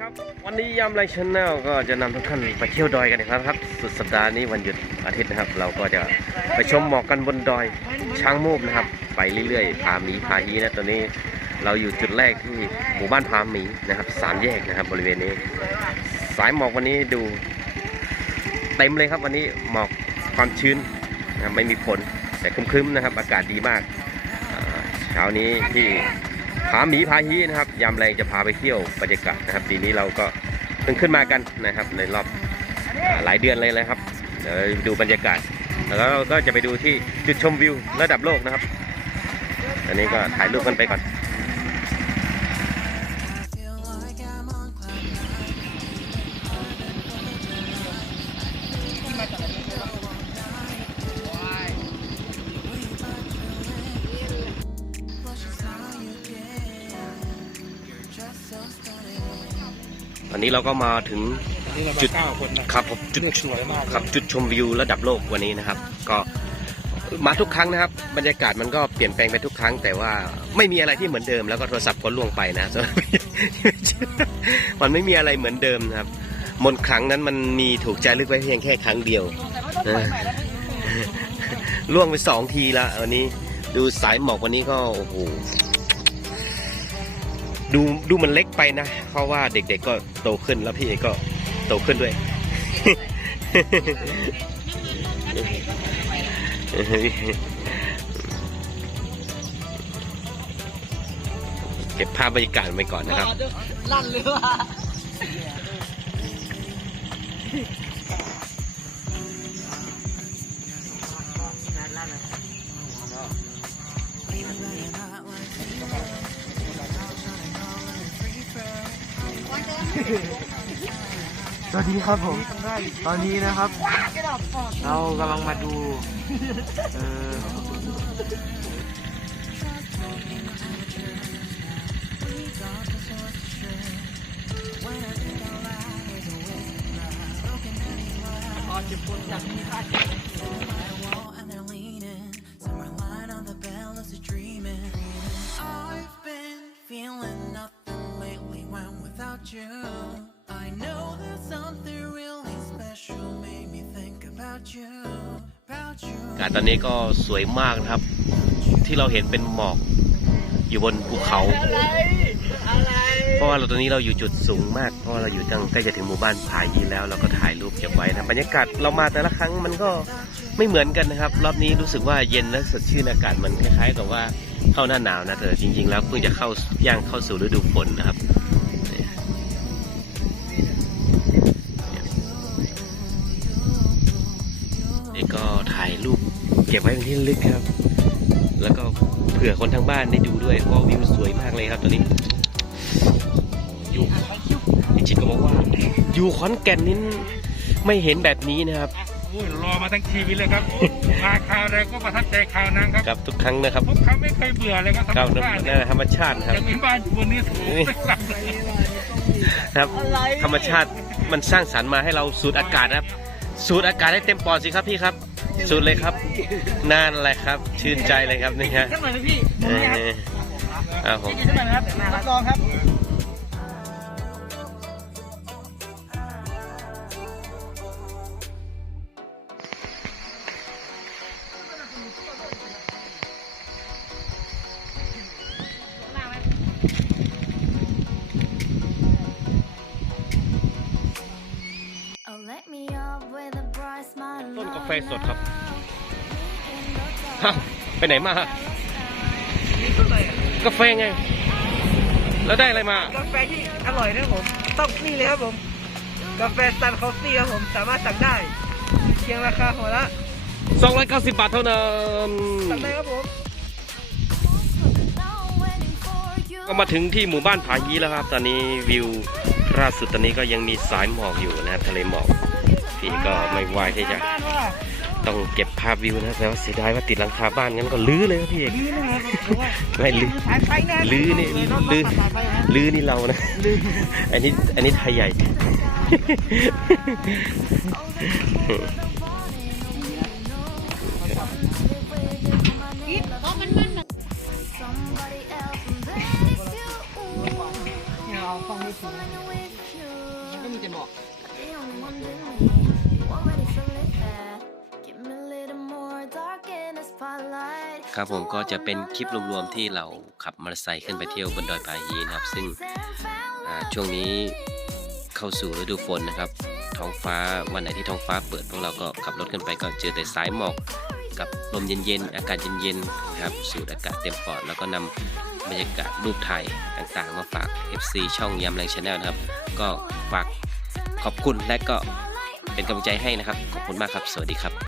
ครับวันนี้ยามไรชแนลก็จะนำทุกท่านไปเที่ยวดอยกันอีกแล้วครับ สุดสัปดาห์นี้วันหยุดอาทิตย์นะครับ เราก็จะไปชมหมอกกันบนดอยช้างมูบนะครับ ไปเรื่อยๆผาหมีผาฮีนะตัวนี้เราอยู่จุดแรกที่หมู่บ้านผาหมีนะครับสามแยกนะครับ บริเวณนี้ สายหมอกวันนี้ดูเต็มเลยครับวันนี้หมอกความชื้นนะไม่มีฝนแต่ครึ้มๆนะครับ อากาศดีมากเช้านี้ที่ ผาหมีผาฮีนะครับยามแรงจะพาไปเที่ยวบรรยากาศนะครับปีนี้เราก็เพิ่งขึ้นมากันนะครับ ในรอบหลายเดือนเลยเลยครับเดี๋ยวดูบรรยากาศ แล้วเราก็จะไปดูที่จุดชมวิวระดับโลกนะครับ อันนี้ก็ถ่ายรูปกันไปก่อน อนนี้เราก็มาถึงนี่เราจุดมาเก้าคนนะครับผมจุดเลือกสวยมากเลยครับจุดชมวิวระดับโลกวันนี้นะครับ ก็มาทุกครั้งนะครับ บรรยากาศมันก็เปลี่ยนแปลงไปทุกครั้ง แต่ว่าไม่มีอะไรที่เหมือนเดิม แล้วก็โทรศัพท์ก็ล่วงไปนะมันไม่มีอะไรเหมือนเดิมนะครับมนต์ครั้งนั้นมันมีถูกใจลึกไว้เพียงแค่ครั้งเดียวเออล่วงไปสองทีละวันนี้ ดูสายหมอกวันนี้ก็โอ้โห ดูดูมันเล็กไปนะ เพราะว่าเด็กๆก็โตขึ้นแล้วพี่เอก็โตขึ้นด้วย เก็บภาพบรรยากาศไว้ก่อนนะครับลั่นเลยว่ะ สวัสดีครับผม ตอนนี้นะครับ เรากำลังมาดูเอ่ออา กาศตอนนี้ก็สวยมากนะครับ ที่เราเห็นเป็นหมอกอยู่บนภูเขา เพราะว่าเราตอนนี้เราอยู่จุดสูงมาก เพราะว่าเราอยู่ตั้งใกล้จะถึงหมู่บ้านผายีแล้ว เราก็ถ่ายรูปเก็บไว้นะบรรยากาศเรามาแต่ละครั้งมันก็ไม่เหมือนกันนะครับ รอบนี้รู้สึกว่าเย็นและสดชื่นอากาศมันคล้ายๆ กับว่าเข้าหน้าหนาวนะแต่จริง ๆ แล้วเพิ่งจะเข้าย่างเข้าสู่ฤดูฝนนะครับ เก็บไว้เป็นที่ระลึกครับ แล้วก็เผื่อคนทางบ้านได้ดูด้วยเพราะวิวสวยมากเลยครับตอนนี้อยู่จริงๆก็บอกว่า อยู่ขอนแก่นนี้ไม่เห็นแบบนี้นะครับโอ้ยรอมาทั้งชีวิตเลยครับมาคราวใดก็ประทับใจคราวนั้นครับกับทุกครั้งนะครับพวกเขาไม่เคยเบื่อเลยครับก้าวทำบ้านหน้าธรรมชาตินะครับยังมีบ้านอยู่บนนี้สูงสักเลยครับ ธรรมชาติมันสร้างสรรค์มาให้เราสูดอากาศนะครับ สูดอากาศให้เต็มปอดสิครับพี่ครับ สูดเลยครับนั่นแหละครับ ชื่นใจเลยครับนี่ฮะสักหน่อยนะพี่เออครับผมสักหน่อยนะครับรับรองครับ ต้นกาแฟสดครับฮะไปไหนมาฮะกาแฟไง แล้วได้อะไรมา กาแฟที่อร่อยนะครับผมต้องนี่เลยครับผม กาแฟซันคอฟฟี่ครับผมสามารถสั่งได้เพียงราคาหัวละ290 บาทเท่านั้นสั่งได้ครับผมก็มาถึงที่หมู่บ้านผาฮีแล้วครับ ตอนนี้วิวล่าสุดตอนนี้ก็ยังมีสายหมอกอยู่นะครับทะเลหมอก พี่ก็ไม่ไหวที่จะบ้านว่าต้องเก็บภาพวิวนะแต่ว่าเสียดายว่าติดหลังคาบ้านงั้นก็ลื้อเลยครับพี่เอกลื้อนะครับผมว่าไม่ลื้อสายไฟแน่ลื้อนี่ต้องลื้อตัดสายไฟนะลื้อนี่เรานะอันนี้อันนี้ไทยใหญ่ Somebody else, and then if you เนี่ยเอาฟังไม่ถูกมีแต่หมอก ครับผมก็จะเป็นคลิปรวมๆที่เราขับมอเตอร์ไซค์ขึ้นไปเที่ยวบนดอยผาฮีนะครับ ซึ่งช่วงนี้เข้าสู่ฤดูฝนนะครับ ท้องฟ้าวันไหนที่ท้องฟ้าเปิดพวกเราก็ขับรถขึ้นไปก็เจอแต่สายหมอกกับลมเย็นๆ อากาศเย็นๆนะครับ สูดอากาศเต็มปอด แล้วก็นำบรรยากาศรูปถ่ายต่างๆ มาฝาก FC ช่องยำแรงชาแนลนะครับ ก็ฝากขอบคุณและก็เป็นกำลังใจให้นะครับ ขอบคุณมากครับ สวัสดีครับ